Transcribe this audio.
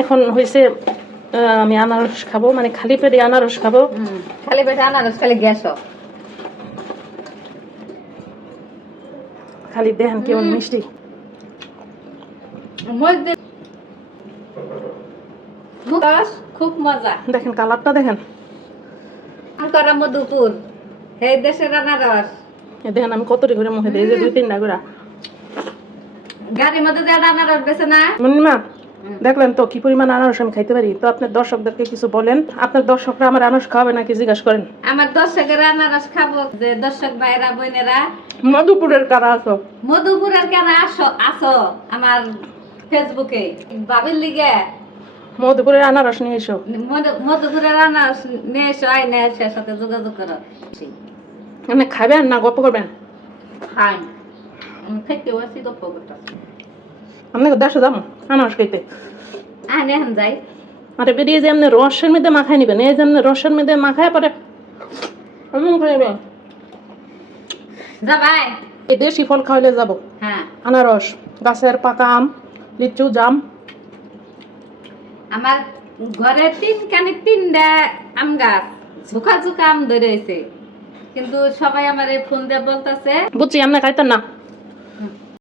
এখন হয়েছে আমি আনারস খাবো, মানে খালি পেটে আনারস খাবো। খালি পেটে আনারস খালি গ্যাস খালি দেখেন কেমন মিষ্টি। খুব মজা। দেখেন কালারটা দেখেন। মধুপুর এই দেশের আনারস দেখেন আমি কতটি করে মুখে দিই, যে 2-3টা করে। গাড়ির মধ্যে যে আনারস বেছে না মনিমা দেখলেন তো কি পরিমাণ আনারস আমি খাইতে পারি। তো আপনার দর্শকদেরকে কিছু বলেন, আপনার দর্শকরা আমার আনারস খাওয়াবে নাকি জিজ্ঞাসা করেন। আমার দর্শকের আনারস খাবো, যে দর্শক ভাইরা বোনেরা মধুপুরের কারা আছো, মধুপুরের কেন আসো আমার ফেসবুকে বাবির লিগে মধুপুরের আনারস নিয়ে এসো। মধুপুরের আনারস নিয়ে এসো, আইনে এসে সাথে যোগাযোগ করো। আপনি খাবেন না গল্প করবেন? খাই খেতে বসি গল্প করতে। আপনাকে দেশে যাবো আনারস খাইতে। আইনে এখন যাই। আরে বেরিয়ে যে আপনি রসের মধ্যে মাখায় নিবেন, এই যে আপনি রসের মধ্যে মাখায় পরে খাইবেন। যা ভাই এই দেশি ফল খাওয়াইলে যাবো। হ্যাঁ আনারস, গাছের পাকা আম, লিচু, জাম। আমার ঘরে তিনটা আম গাছ, ঝুকা ঝুকা আম ধরেছে, কিন্তু সবাই আমার ফোন দিয়ে বলতেছে বুঝছি আপনি খাইতেন না।